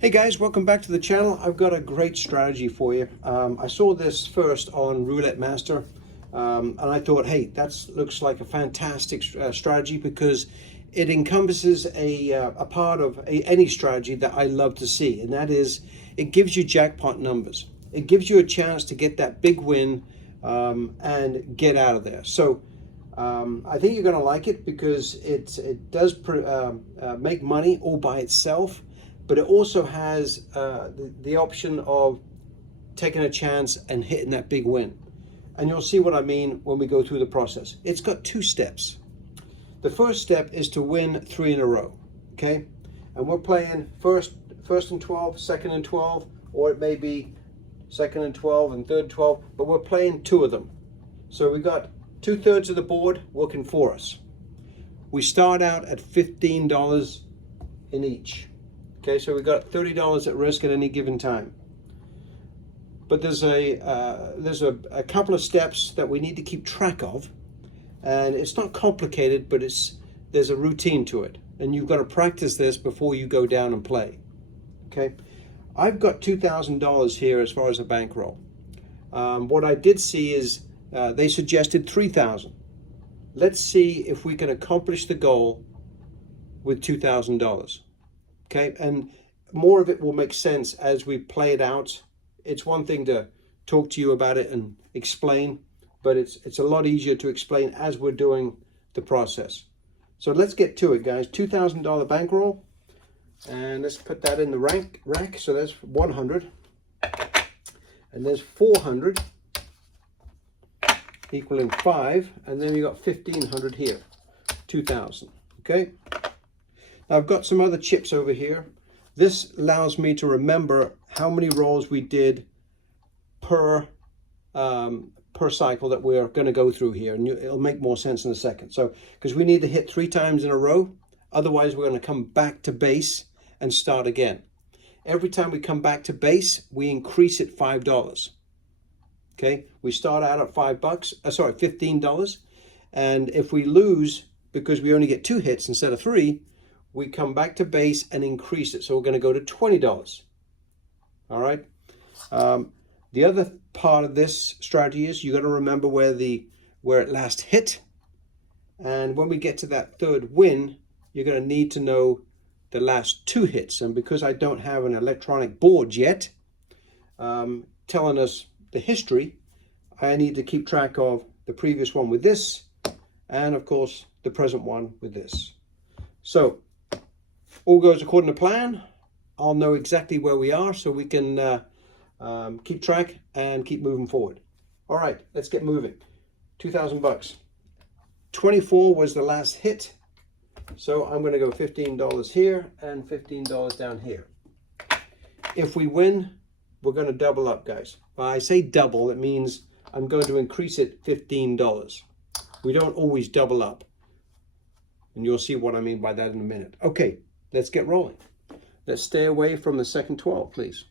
Hey guys, welcome back to the channel. I've got a great strategy for you. I saw this first on Roulette Master, and I thought, hey, that looks like a fantastic strategy because it encompasses a part of any strategy that I love to see, and that is it gives you jackpot numbers. It gives you a chance to get that big win and get out of there. So I think you're going to like it because it does make money all by itself, but it also has the option of taking a chance and hitting that big win. And you'll see what I mean when we go through the process. It's got two steps. The first step is to win 3 in a row, okay? And we're playing first and 12, second and 12, or it may be second and 12 and third and 12, but we're playing 2 of them. So we got 2/3 of the board working for us. We start out at $15 in each. Okay, so we got $30 at risk at any given time. But there's a couple of steps that we need to keep track of, and it's not complicated, but there's a routine to it, and you've got to practice this before you go down and play. Okay, I've got $2,000 here as far as a bankroll. What I did see is they suggested 3,000. Let's see if we can accomplish the goal with $2,000. Okay, and more of it will make sense as we play it out. It's one thing to talk to you about it and explain, but it's a lot easier to explain as we're doing the process. So let's get to it, guys. $2,000 bankroll, and let's put that in the rack. So there's 100, and there's 400, equaling 5, and then we got 1,500 here, 2,000. Okay. Now I've got some other chips over here. This allows me to remember how many rolls we did per cycle that we're going to go through here, and it'll make more sense in a second. So, because we need to hit 3 times in a row, otherwise we're going to come back to base and start again. Every time we come back to base, we increase it $5. Okay, we start out at $15, and if we lose because we only get 2 hits instead of 3, we come back to base and increase it. So we're going to go to $20. All right. The other part of this strategy is you got to remember where it last hit, and when we get to that 3rd win, you're going to need to know the last 2 hits. And because I don't have an electronic board yet telling us the history, I need to keep track of the previous one with this, and of course the present one with this. So all goes according to plan. I'll know exactly where we are so we can keep track and keep moving forward. All right, let's get moving. 2,000 bucks. 24 was the last hit. So I'm going to go $15 here and $15 down here. If we win, we're going to double up, guys. When I say double, it means I'm going to increase it $15. We don't always double up, and you'll see what I mean by that in a minute. Okay, let's get rolling. Let's stay away from the second 12, please.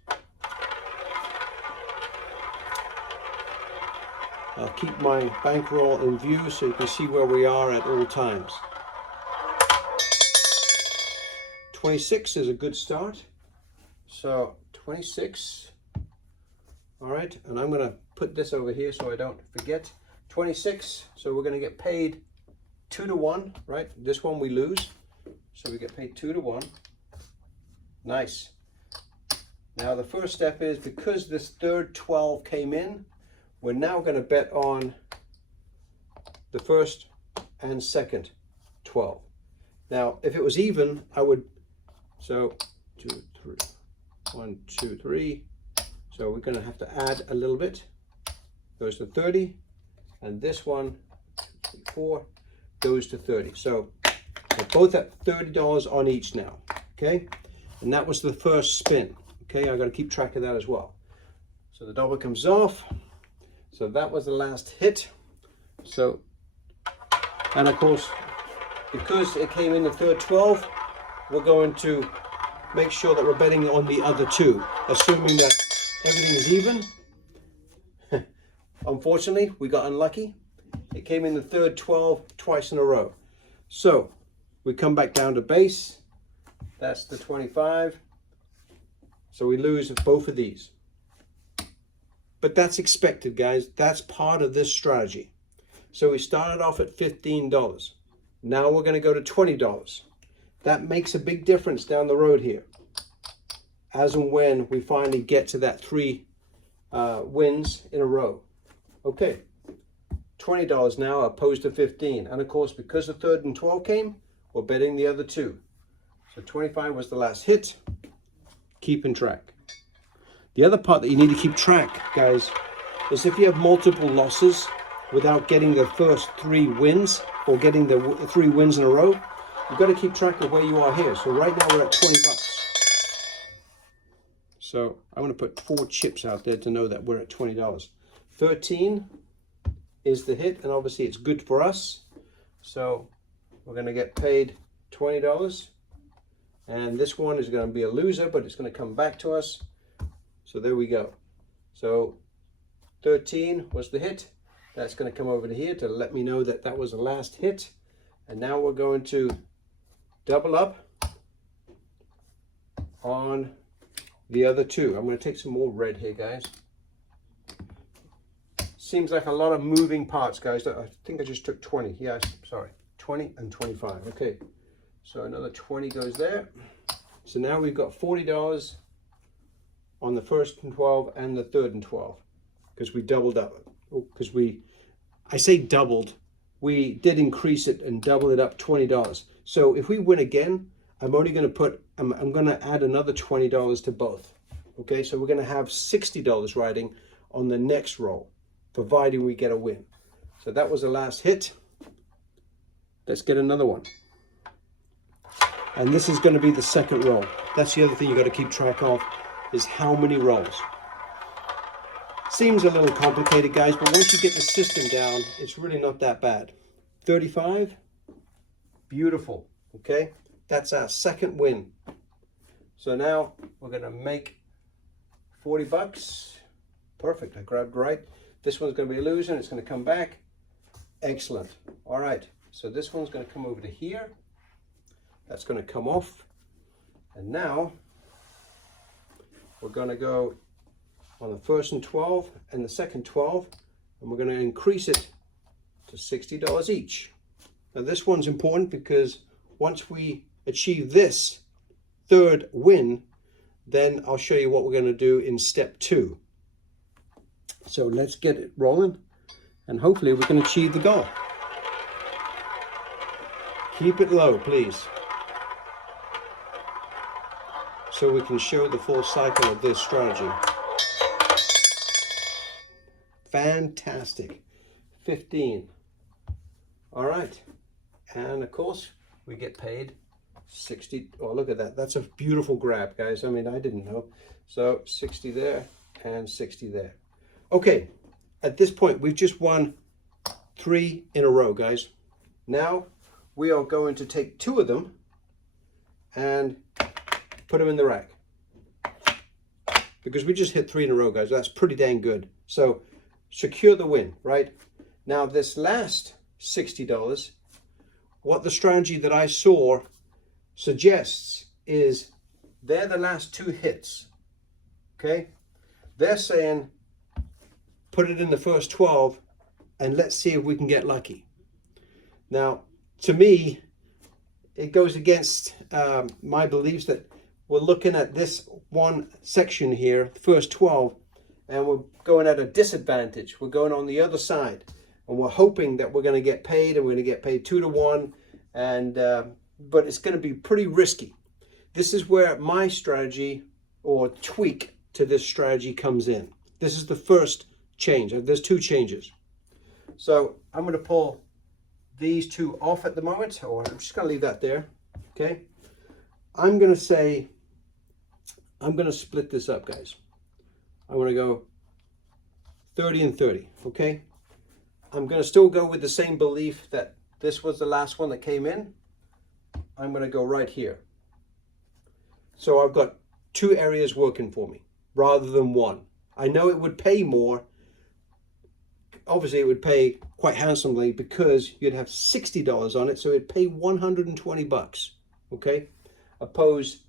I'll keep my bankroll in view so you can see where we are at all times. 26 is a good start. So 26. All right, and I'm going to put this over here so I don't forget. 26, so we're going to get paid 2 to 1, right? This one we lose, so we get paid 2 to 1. Nice. Now the first step is, because this 3rd 12 came in, we're now going to bet on the 1st and 2nd 12. Now if it was even, I would, so 2, 3, 1, 2, 3. So we're going to have to add a little bit. Goes to 30, and this one, 2, 3, 4, goes to 30. So we're both at $30 on each now. Okay, and that was the first spin. Okay, I've got to keep track of that as well. So the dollar comes off. So that was the last hit. So, and of course, because it came in the 3rd 12, we're going to make sure that we're betting on the other 2, assuming that everything is even. Unfortunately, we got unlucky. It came in the 3rd 12 twice in a row. So we come back down to base. That's the 25. So we lose both of these. But that's expected, guys. That's part of this strategy. So we started off at $15. Now we're going to go to $20. That makes a big difference down the road here, as and when we finally get to that 3 wins in a row. Okay, $20 now opposed to 15. And of course, because the 3rd and 12 came, we're betting the other 2. So 25 was the last hit. Keeping track. The other part that you need to keep track, guys, is if you have multiple losses without getting the first 3 wins or getting the 3 wins in a row, you've got to keep track of where you are here. So right now we're at 20 bucks. So I'm going to put 4 chips out there to know that we're at $20. 13 is the hit, and obviously it's good for us. So we're going to get paid $20. And this one is going to be a loser, but it's going to come back to us. So there we go. So 13 was the hit. That's going to come over to here to let me know that that was the last hit. And now we're going to double up on the other 2. I'm going to take some more red here, guys. Seems like a lot of moving parts, guys. I think I just took 20. Yes, sorry. 20 and 25. Okay. So another 20 goes there. So now we've got $40 on the 1st and 12 and the 3rd and 12 because we doubled up. Because I say doubled, we did increase it and double it up $20. So if we win again, I'm only going to put, I'm going to add another $20 to both. Okay, so we're going to have $60 riding on the next roll, providing we get a win. So that was the last hit. Let's get another one. And this is going to be the second roll. That's the other thing you got to keep track of, is how many rolls. Seems a little complicated, guys, but once you get the system down, it's really not that bad. 35, beautiful, okay? That's our second win. So now we're gonna make 40 bucks. Perfect, I grabbed right. This one's gonna be a loser, and it's gonna come back. Excellent, all right. So this one's gonna come over to here. That's gonna come off. And now we're gonna go on the 1st and 12 and the 2nd 12, and we're going to increase it to $60 each. Now this one's important because once we achieve this 3rd win, then I'll show you what we're going to do in step 2. So let's get it rolling, and hopefully we can achieve the goal. Keep it low, please, so we can show the full cycle of this strategy. Fantastic. 15. All right. And of course, we get paid 60. Oh, look at that. That's a beautiful grab, guys. I mean, I didn't know. So 60 there and 60 there. Okay. At this point, we've just won 3 in a row, guys. Now we are going to take 2 of them and put them in the rack, because we just hit 3 in a row, guys. That's pretty dang good. So secure the win, right? Now this last $60, what the strategy that I saw suggests is they're the last 2 hits, okay? They're saying put it in the first 12 and let's see if we can get lucky. Now, to me, it goes against my beliefs that we're looking at this one section here, the first 12, and we're going at a disadvantage. We're going on the other side, and we're hoping that we're going to get paid, and we're going to get paid 2 to 1, and but it's going to be pretty risky. This is where my strategy or tweak to this strategy comes in. This is the first change. There's 2 changes. So I'm going to pull these 2 off at the moment, or I'm just going to leave that there. Okay. I'm going to say, I'm going to split this up, guys. I'm going to go 30 and 30, okay? I'm going to still go with the same belief that this was the last one that came in. I'm going to go right here. So I've got 2 areas working for me rather than 1. I know it would pay more. Obviously, it would pay quite handsomely because you'd have $60 on it, so it'd pay 120 bucks, okay? Opposed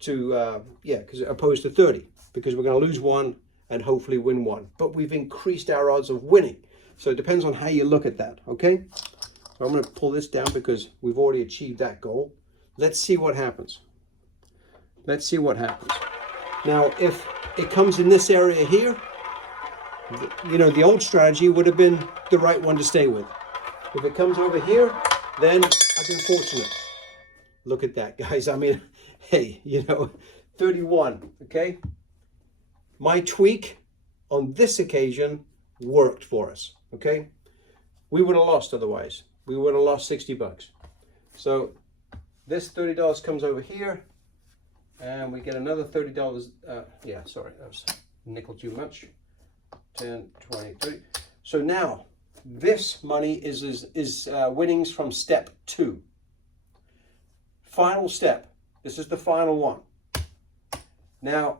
to, because opposed to 30, because we're going to lose one and hopefully win one. But we've increased our odds of winning. So it depends on how you look at that, okay? So I'm going to pull this down because we've already achieved that goal. Let's see what happens. Let's see what happens. Now, if it comes in this area here, you know, the old strategy would have been the right one to stay with. If it comes over here, then I've been fortunate. Look at that, guys. I mean, hey, you know, 31, okay? My tweak on this occasion worked for us, okay? We would have lost otherwise. We would have lost 60 bucks. So this $30 comes over here, and we get another $30. Yeah, sorry, that was nickel too much. 10, 20, 30. So now this money is winnings from step 2. Final step. This is the final one. Now,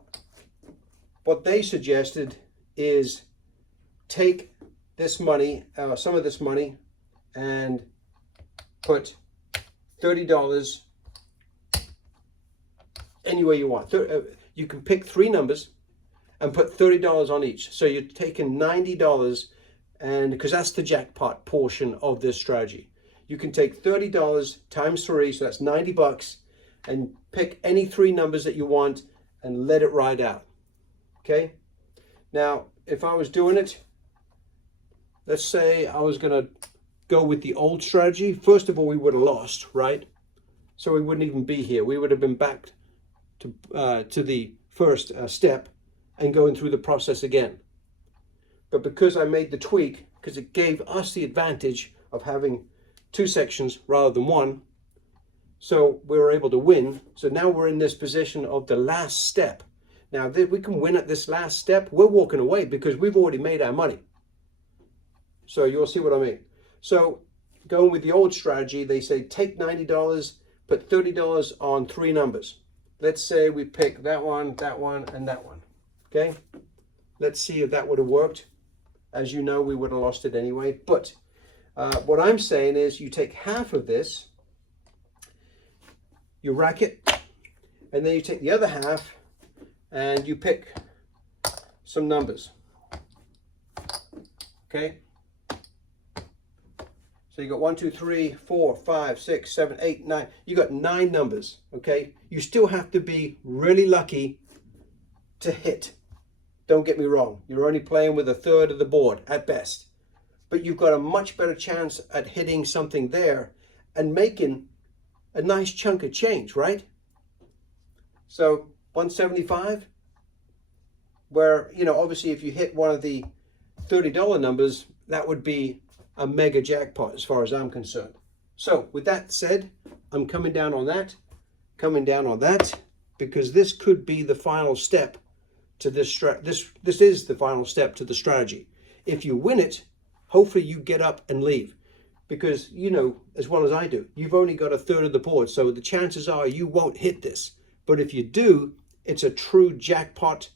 what they suggested is take this money, some of this money, and put $30 anywhere you want. You can pick 3 numbers and put $30 on each. So you're taking $90, and because that's the jackpot portion of this strategy. You can take $30 times 3, so that's 90 bucks, and pick any 3 numbers that you want and let it ride out. Okay? Now, if I was doing it, let's say I was going to go with the old strategy. First of all, we would have lost, right? So we wouldn't even be here. We would have been back to the first step and going through the process again. But because I made the tweak, because it gave us the advantage of having 2 sections rather than 1, so we were able to win. So now we're in this position of the last step. Now, if we can win at this last step, we're walking away because we've already made our money. So you'll see what I mean. So going with the old strategy, they say take $90, put $30 on 3 numbers. Let's say we pick that one, and that one. Okay? Let's see if that would have worked. As you know, we would have lost it anyway. But what I'm saying is you take half of this, you rack it, and then you take the other half and you pick some numbers. Okay? So you got 1, 2, 3, 4, 5, 6, 7, 8, 9. You got 9 numbers, okay? You still have to be really lucky to hit. Don't get me wrong. You're only playing with 1/3 of the board at best. But you've got a much better chance at hitting something there and making a nice chunk of change, right? So 175, where, you know, obviously if you hit one of the $30 numbers, that would be a mega jackpot as far as I'm concerned. So with that said, I'm coming down on that, because this could be the final step to this this is the final step to the strategy. If you win it, hopefully you get up and leave, because you know as well as I do, you've only got 1/3 of the board, so the chances are you won't hit this. But if you do, it's a true jackpot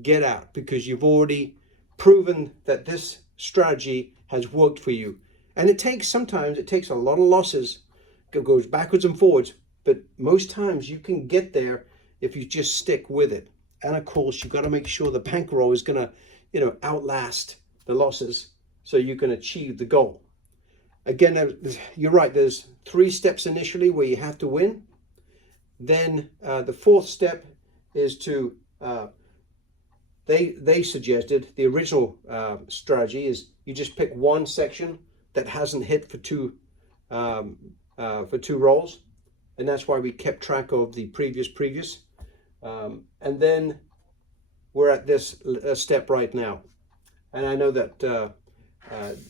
get out, because you've already proven that this strategy has worked for you. And sometimes it takes a lot of losses, it goes backwards and forwards, but most times you can get there if you just stick with it. And of course, you've got to make sure the bankroll is going to, you know, outlast the losses so you can achieve the goal. Again, you're right, there's 3 steps initially where you have to win. Then the 4th step is to, they suggested, the original strategy is you just pick 1 section that hasn't hit for 2 rolls, and that's why we kept track of the previous. And then we're at this step right now, and I know that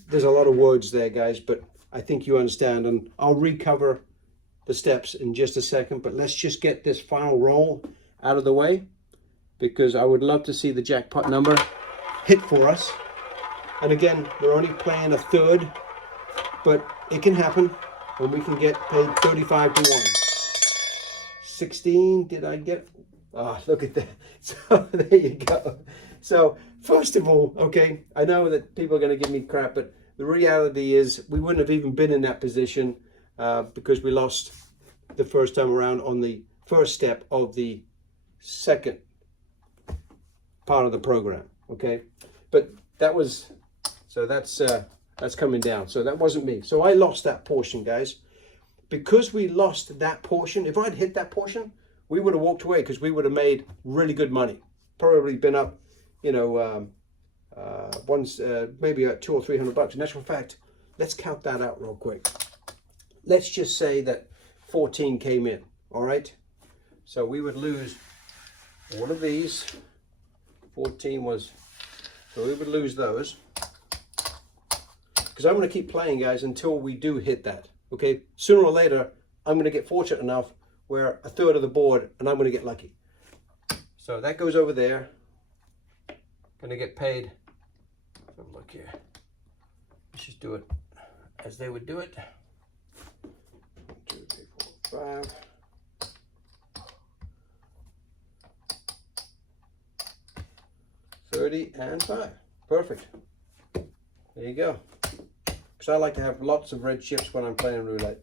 there's a lot of words there, guys, but I think you understand, and I'll recover the steps in just a second. But let's just get this final roll out of the way, because I would love to see the jackpot number hit for us. And again, we're only playing 1/3, but it can happen, and we can get paid 35 to 1. 16, did I get? Ah, look at that. So there you go. So first of all, okay, I know that people are going to give me crap, but the reality is we wouldn't have even been in that position because we lost the first time around on the first step of the second part of the program. Okay, but that was, so that's coming down. So that wasn't me. So I lost that portion, guys. Because we lost that portion, if I'd hit that portion, we would have walked away because we would have made really good money. Probably been up, you know, maybe $200 or $300. In actual fact, let's count that out real quick. Let's just say that 14 came in, all right? So we would lose one of these. 14 was, so we would lose those. Because I'm going to keep playing, guys, until we do hit that, okay? Sooner or later, I'm going to get fortunate enough where a third of the board, and I'm going to get lucky. So that goes over there. Going to get paid. Look here. Let's just do it as they would do it. 1, 2, 3, 4, 5. $30 and $5. Perfect. There you go. Because I like to have lots of red chips when I'm playing roulette.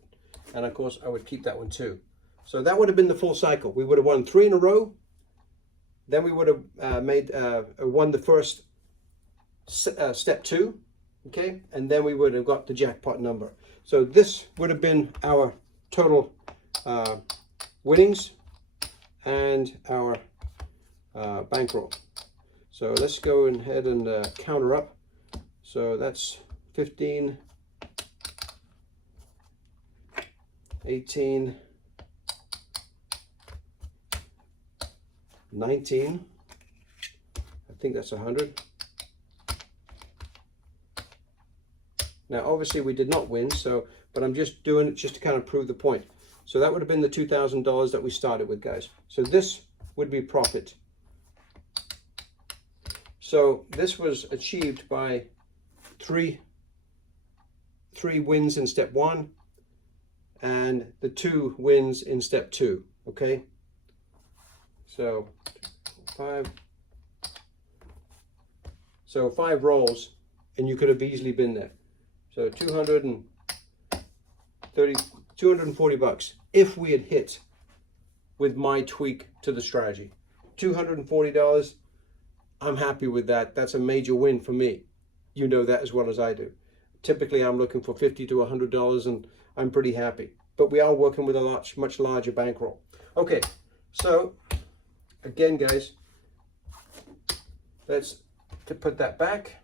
And of course, I would keep that one too. So that would have been the full cycle. We would have won 3 in a row. Then we would have won the first step 2. Okay. And then we would have got the jackpot number. So this would have been our total winnings and our bankroll. So let's go ahead and counter up. So that's 15, 18, 19. I think that's 100. Now, obviously, we did not win, but I'm just doing it just to kind of prove the point. So that would have been the $2,000 that we started with, guys. So this would be profit. So this was achieved by three wins in step 1 and the 2 wins in step 2. Okay. So 5. So 5 rolls, and you could have easily been there. So 240 bucks if we had hit with my tweak to the strategy. $240. I'm happy with that. That's a major win for me. You know that as well as I do. Typically, I'm looking for $50 to $100, and I'm pretty happy. But we are working with a much larger bankroll. Okay, so again, guys, let's put that back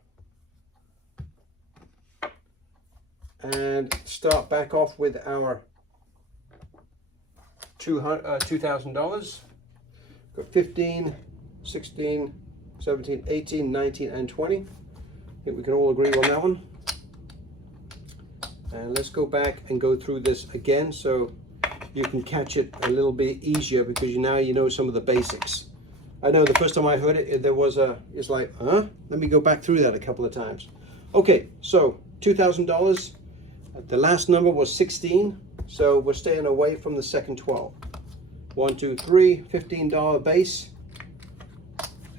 and start back off with our $2,000. Got 15, 16, 17, 18, 19, and 20. I think we can all agree on that one. And let's go back and go through this again so you can catch it a little bit easier, because now you know some of the basics. I know the first time I heard it, it's like, huh? Let me go back through that a couple of times. Okay, so $2,000. The last number was 16, so we're staying away from the second 12. 1, 2, 3, $15 base.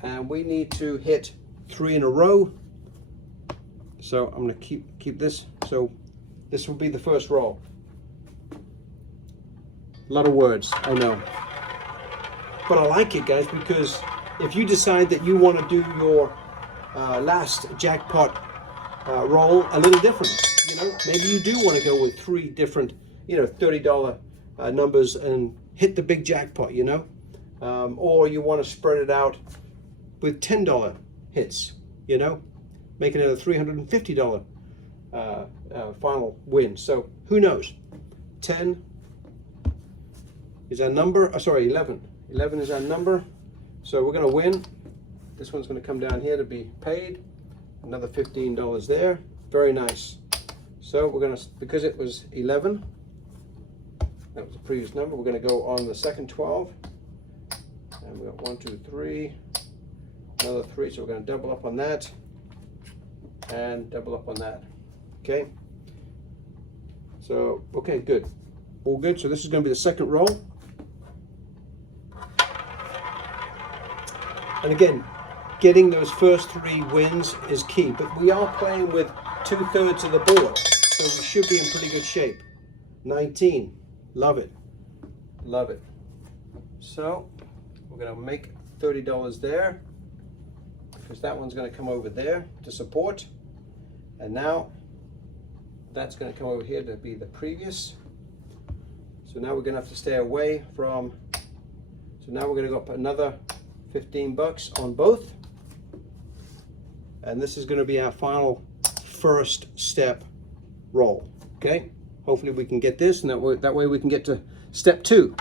And we need to hit 3 in a row. So I'm going to keep this. So this will be the first roll. A lot of words, I know. But I like it, guys, because if you decide that you want to do your last jackpot roll a little different, you know, maybe you do want to go with 3 different, you know, $30 numbers and hit the big jackpot, you know, or you want to spread it out with $10 hits, you know, making it a $350 final win. So who knows? 10 is our number. 11. 11 is our number. So we're going to win. This one's going to come down here to be paid. Another $15 there. Very nice. So we're going to, because it was 11, that was the previous number, we're going to go on the second 12. And we got 1, 2, 3. Another 3, so we're going to double up on that and double up on that. Okay, so okay, good, all good. So this is going to be the second roll, and again, getting those first 3 wins is key, but we are playing with 2/3 of the board, so we should be in pretty good shape. 19, love it, love it. So we're going to make $30 there, because that one's going to come over there to support, and now that's going to come over here to be the previous. So now we're going to have to stay away from, so now we're going to go up another 15 bucks on both, and this is going to be our final first step roll. Okay, hopefully we can get this, and that way we can get to step 2.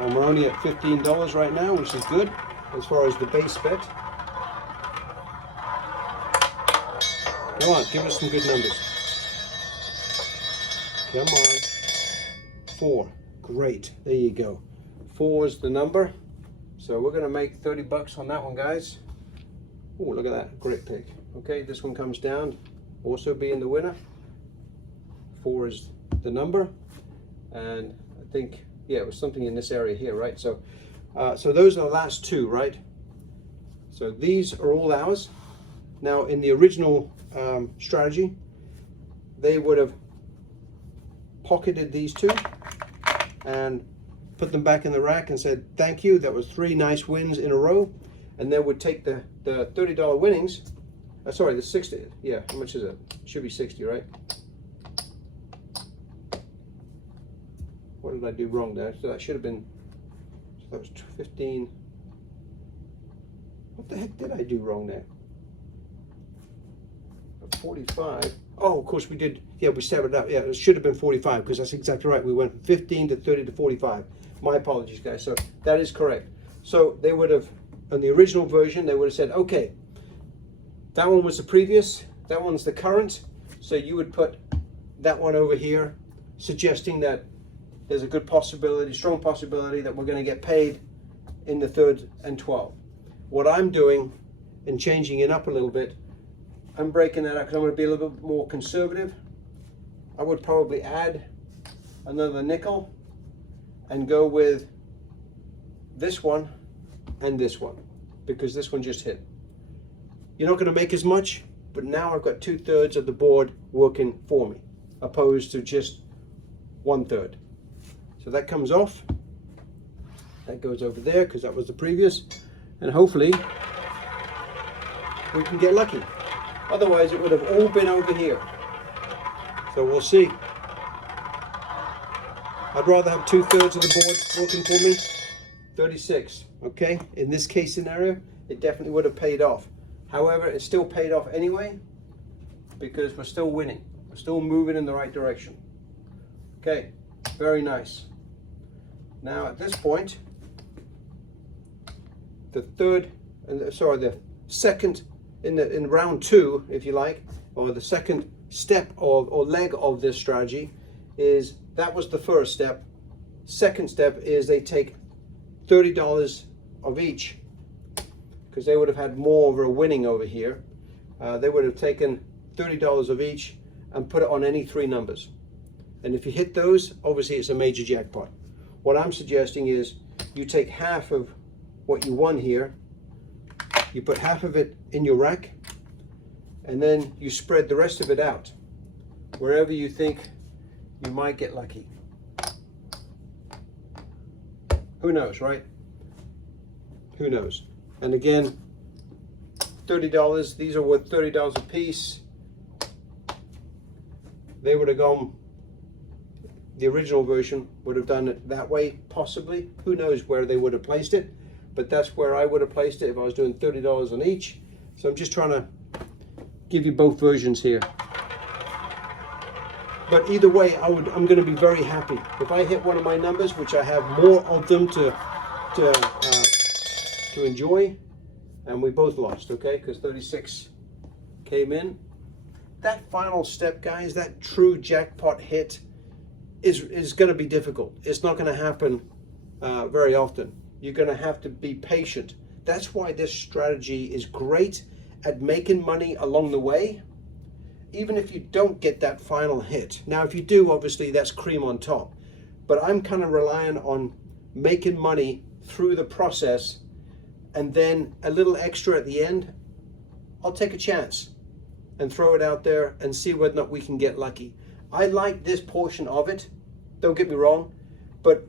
And we're only at $15 right now, which is good as far as the base bet. Come on, give us some good numbers. Come on. 4. Great. There you go. 4 is the number. So we're going to make 30 bucks on that one, guys. Oh, look at that. Great pick. Okay, this one comes down, also being the winner. 4 is the number. And I think, yeah, it was something in this area here, right? So, so those are the last 2, right? So these are all ours. Now, in the original strategy, they would have pocketed these 2 and put them back in the rack and said, thank you, that was 3 nice wins in a row. And then would take the $30 winnings, sorry, the 60, yeah, how much is it? Should be 60, right? What did I do wrong there? So that should have been, so that was 15. What the heck did I do wrong there? 45. Oh, of course we did. Yeah, we set it up. Yeah, it should have been 45, because that's exactly right. We went from 15 to 30 to 45. My apologies, guys. So that is correct. So they would have, in the original version, they would have said, okay, that one was the previous, that one's the current. So you would put that one over here, suggesting that there's a good possibility, strong possibility, that we're going to get paid in the 3rd and 12th. What I'm doing, and changing it up a little bit, I'm breaking that up because I'm going to be a little bit more conservative. I would probably add another nickel and go with this one and this one, because this one just hit. You're not going to make as much, but now I've got 2/3 of the board working for me, opposed to just 1/3. So that comes off. That goes over there because that was the previous, and hopefully we can get lucky. Otherwise, it would have all been over here. So we'll see. I'd rather have 2/3 of the board working for me. 36, okay? In this case scenario, it definitely would have paid off. However, it still paid off anyway, because we're still winning. We're still moving in the right direction. Okay, very nice. Now at this point, the second, in round 2, if you like, or the second step or leg of this strategy, is that was the first step. Second step is they take $30 of each, because they would have had more of a winning over here. They would have taken $30 of each and put it on any 3 numbers. And if you hit those, obviously it's a major jackpot. What I'm suggesting is you take half of what you won here, you put half of it in your rack, and then you spread the rest of it out wherever you think you might get lucky. Who knows, right? Who knows? And again, $30, these are worth $30 a piece. They would have gone, the original version would have done it that way, possibly. Who knows where they would have placed it, but that's where I would have placed it if I was doing $30 on each. So I'm just trying to give you both versions here. But either way, I'm going to be very happy. If I hit one of my numbers, which I have more of them to enjoy, and we both lost, okay, because 36 came in. That final step, guys, that true jackpot hit is going to be difficult. It's not going to happen very often. You're going to have to be patient. That's why this strategy is great at making money along the way, even if you don't get that final hit. Now, if you do, obviously that's cream on top. But I'm kind of relying on making money through the process, and then a little extra at the end. I'll take a chance and throw it out there and see whether or not we can get lucky. I like this portion of it don't get me wrong, but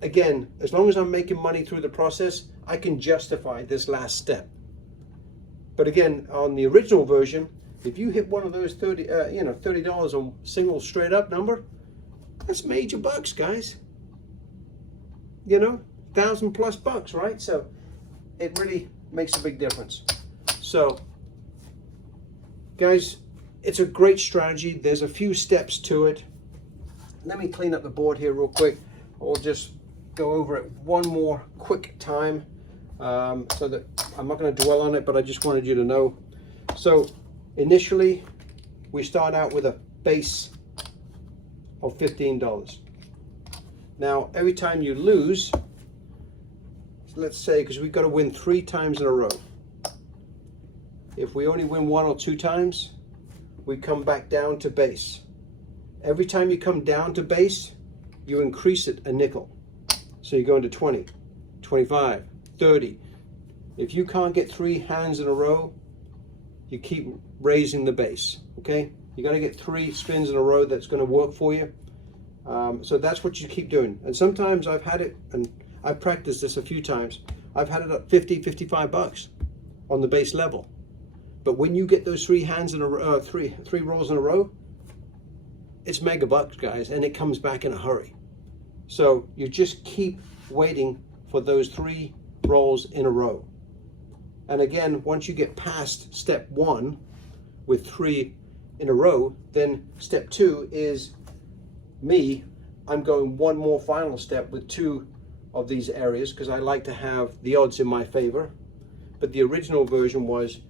again, as long as I'm making money through the process, I can justify this last step. But again, on the original version, if you hit one of those $30 on single straight up number, that's major bucks, guys. You know, $1,000+ right? So it really makes a big difference. So guys, it's a great strategy. There's a few steps to it. Let me clean up the board here real quick. I'll just go over it one more quick time, so that I'm not going to dwell on it, but I just wanted you to know. So initially, we start out with a base of $15. Now, every time you lose, let's say, because we've got to win 3 times in a row. If we only win 1 or 2 times, we come back down to base. Every time you come down to base, you increase it a nickel. So you go into 20, 25, 30. If you can't get 3 hands in a row, you keep raising the base, okay? You got to get 3 spins in a row that's going to work for you. So that's what you keep doing. And sometimes I've had it, and I've practiced this a few times, I've had it at 50, 55 bucks on the base level. But when you get those 3 hands in a row, three rolls in a row, it's mega bucks, guys, and it comes back in a hurry. So you just keep waiting for those 3 rolls in a row. And again, once you get past step 1 with 3 in a row, then step 2 is me. I'm going one more final step with 2 of these areas because I like to have the odds in my favor. But the original version was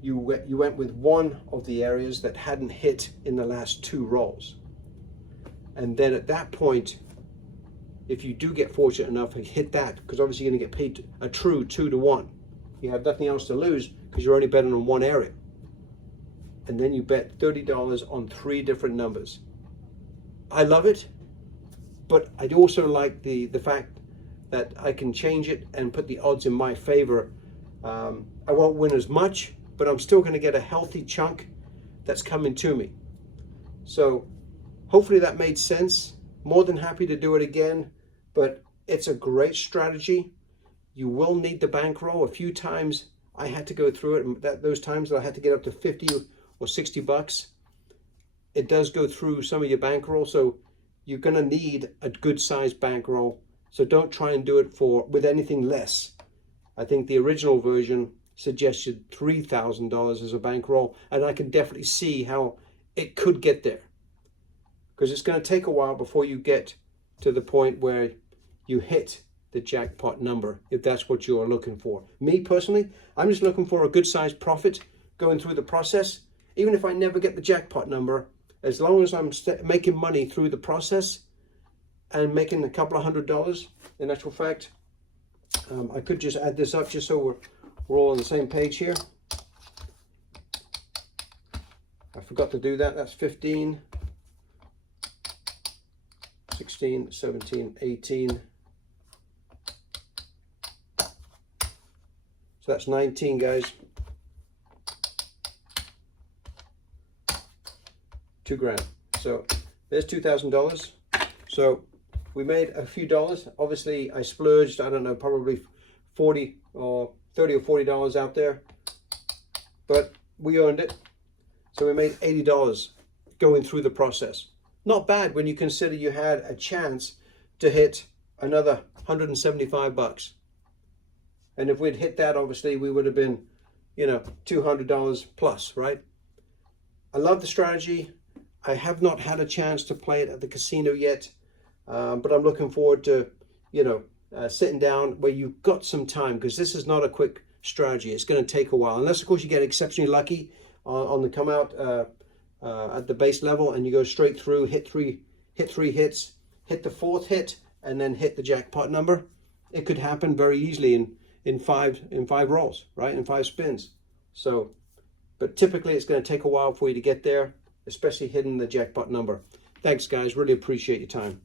you went with 1 of the areas that hadn't hit in the last 2 rolls. And then at that point, if you do get fortunate enough to hit that, because obviously you're going to get paid a true 2 to 1. You have nothing else to lose because you're only betting on 1 area. And then you bet $30 on 3 different numbers. I love it, but I also like the fact that I can change it and put the odds in my favor. I won't win as much, but I'm still going to get a healthy chunk that's coming to me. So hopefully that made sense. More than happy to do it again, but it's a great strategy. You will need the bankroll. A few times I had to go through it, and those times that I had to get up to 50 or 60 bucks, it does go through some of your bankroll. So you're going to need a good sized bankroll. So don't try and do it with anything less. I think the original version suggested $3,000 as a bankroll, and I can definitely see how it could get there, because it's going to take a while before you get to the point where you hit the jackpot number, if that's what you're looking for. Me personally, I'm just looking for a good sized profit going through the process. Even if I never get the jackpot number, as long as I'm making money through the process and making a couple of $100, in actual fact, I could just add this up just so we're all on the same page here. I forgot to do that. That's 15, 16, 17, 18. So that's 19, guys. $2,000. So there's $2,000. So we made a few dollars. Obviously, I splurged, I don't know, probably 40 or 30 or $40 out there, but we earned it. So we made $80 going through the process. Not bad when you consider you had a chance to hit another 175 bucks. And if we'd hit that, obviously we would have been, $200 plus, right? I love the strategy. I have not had a chance to play it at the casino yet, but I'm looking forward to, sitting down where you've got some time, because this is not a quick strategy. It's going to take a while, unless of course you get exceptionally lucky on the come out at the base level and you go straight through, hit three hits, hit the 4th hit, and then hit the jackpot number. It could happen very easily in five rolls, right? In 5 spins. So, but typically it's going to take a while for you to get there, especially hitting the jackpot number. Thanks, guys. Really appreciate your time.